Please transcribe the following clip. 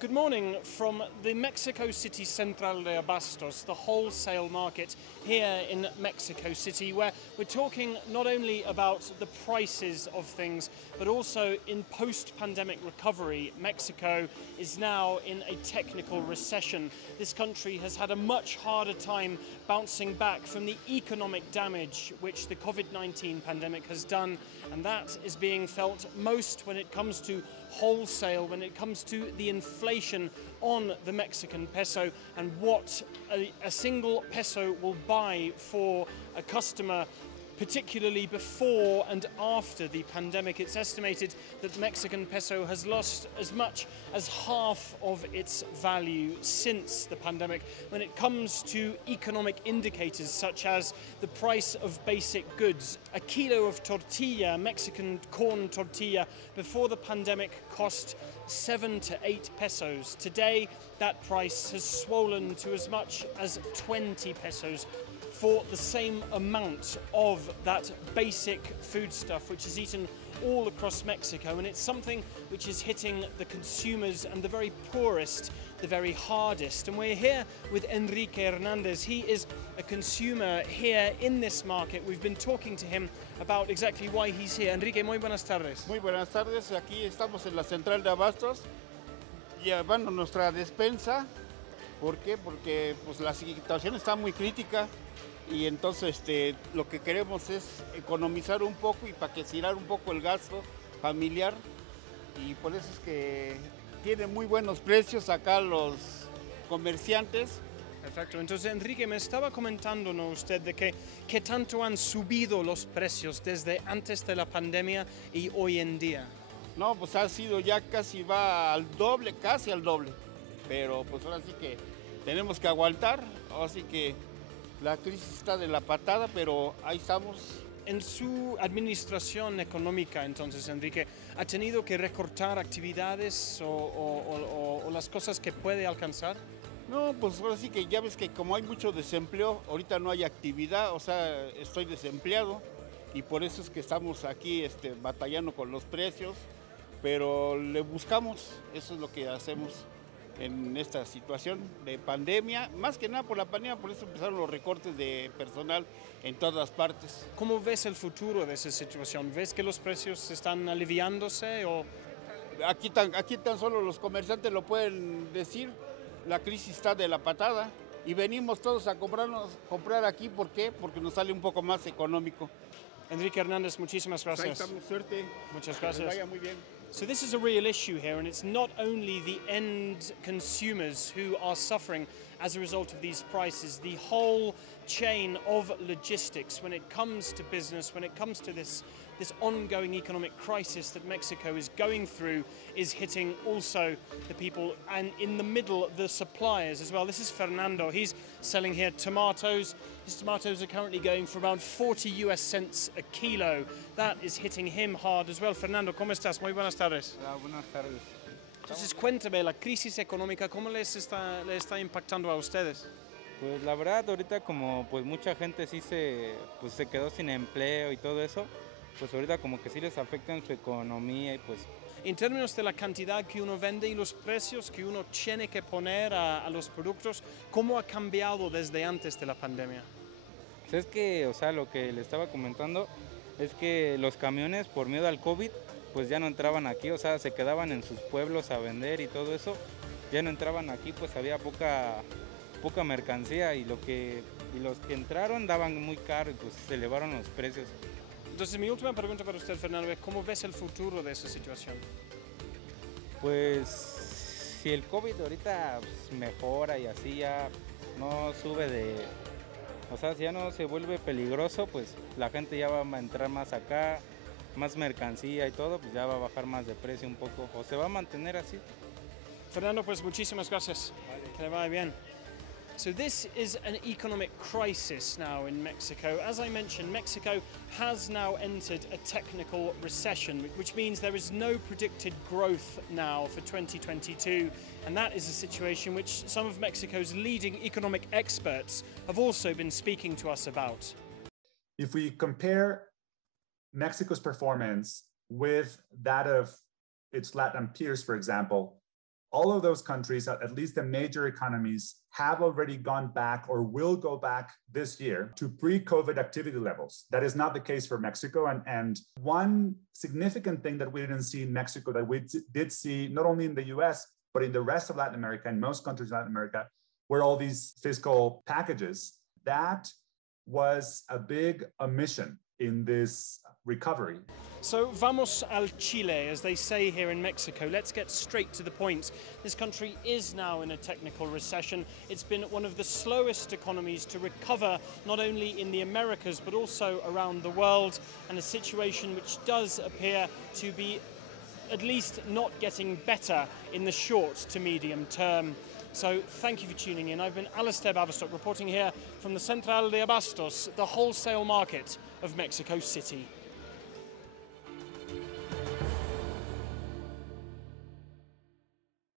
Good morning from the Mexico City Central de Abastos, the wholesale market here in Mexico City, where we're talking not only about the prices of things, but also in post-pandemic recovery. Mexico is now in a technical recession. This country has had a much harder time bouncing back from the economic damage which the COVID-19 pandemic has done, and that is being felt most when it comes to wholesale, when it comes to the inflation on the Mexican peso and what a single peso will buy for a customer, particularly before and after the pandemic. It's estimated that the Mexican peso has lost as much as half of its value since the pandemic. When it comes to economic indicators such as the price of basic goods, a kilo of tortilla, Mexican corn tortilla, before the pandemic cost 7 to 8 pesos. Today, that price has swollen to as much as 20 pesos. For the same amount of that basic foodstuff which is eaten all across Mexico, and it's something which is hitting the consumers and the very poorest the very hardest. And we're here with Enrique Hernandez. He is a consumer here in this market. We've been talking to him about exactly why he's here. Enrique, muy buenas tardes. Muy buenas tardes, aquí estamos en la central de Abastos llevando nuestra despensa. ¿Por qué? Porque pues, la situación está muy crítica y entonces lo que queremos es economizar un poco y paquetinar un poco el gasto familiar, y por eso es que tiene muy buenos precios acá los comerciantes. Perfecto. Entonces, Enrique, me estaba comentando, ¿no?, usted de que tanto han subido los precios desde antes de la pandemia y hoy en día. No, pues ha sido ya casi va al doble, casi al doble. Pero pues ahora sí que tenemos que aguantar, así que la crisis está de la patada, pero ahí estamos. En su administración económica, entonces, Enrique, ¿ha tenido que recortar actividades o las cosas que puede alcanzar? No, pues ahora sí que ya ves que como hay mucho desempleo, ahorita no hay actividad, o sea, estoy desempleado y por eso es que estamos aquí batallando con los precios, pero le buscamos, eso es lo que hacemos en esta situación de pandemia, más que nada por la pandemia, por eso empezaron los recortes de personal en todas partes. ¿Cómo ves el futuro de esa situación? ¿Ves que los precios están aliviándose o...? Aquí tan solo los comerciantes lo pueden decir, la crisis está de la patada y venimos todos a comprar aquí, ¿por qué? Porque nos sale un poco más económico. Enrique Hernández, muchísimas gracias. Ahí estamos, suerte. Muchas gracias. Que vaya muy bien. So this is a real issue here, and it's not only the end consumers who are suffering as a result of these prices. The whole chain of logistics, when it comes to business, when it comes to this ongoing economic crisis that Mexico is going through, is hitting also the people, and in the middle, the suppliers as well. This is Fernando. He's selling here tomatoes. His tomatoes are currently going for around 40 US cents a kilo. That is hitting him hard as well. Fernando, ¿cómo estás? Muy buenas tardes. Hola, buenas tardes. Entonces, cuéntame, la crisis económica, ¿cómo le está impactando a ustedes? Pues la verdad, ahorita como pues mucha gente sí se quedó sin empleo y todo eso, pues ahorita como que sí les afecta en su economía y pues... En términos de la cantidad que uno vende y los precios que uno tiene que poner a los productos, ¿cómo ha cambiado desde antes de la pandemia? Pues es que, o sea, lo que le estaba comentando es que los camiones por miedo al COVID pues ya no entraban aquí, o sea, se quedaban en sus pueblos a vender y todo eso, ya no entraban aquí, pues había poca mercancía y los que entraron daban muy caro y pues se elevaron los precios. Entonces, mi última pregunta para usted, Fernando, es ¿cómo ves el futuro de esa situación? Pues si el COVID ahorita pues, mejora y así ya no sube o sea, si ya no se vuelve peligroso, pues la gente ya va a entrar más acá, más mercancía y todo, pues ya va a bajar más de precio un poco, o se va a mantener así. Fernando, pues muchísimas gracias. Vale. Que le vaya bien. So this is an economic crisis now in Mexico. As I mentioned, Mexico has now entered a technical recession, which means there is no predicted growth now for 2022. And that is a situation which some of Mexico's leading economic experts have also been speaking to us about. If we compare Mexico's performance with that of its Latin peers, for example, all of those countries, at least the major economies, have already gone back or will go back this year to pre-COVID activity levels. That is not the case for Mexico. And one significant thing that we didn't see in Mexico that we did see not only in the US, but in the rest of Latin America and most countries in Latin America, were all these fiscal packages. That was a big omission in this recovery. So vamos al Chile, as they say here in Mexico. Let's get straight to the point. This country is now in a technical recession. It's been one of the slowest economies to recover, not only in the Americas, but also around the world, and a situation which does appear to be at least not getting better in the short to medium term. So thank you for tuning in. I've been Alasdair Baverstock reporting here from the Central de Abastos, the wholesale market of Mexico City.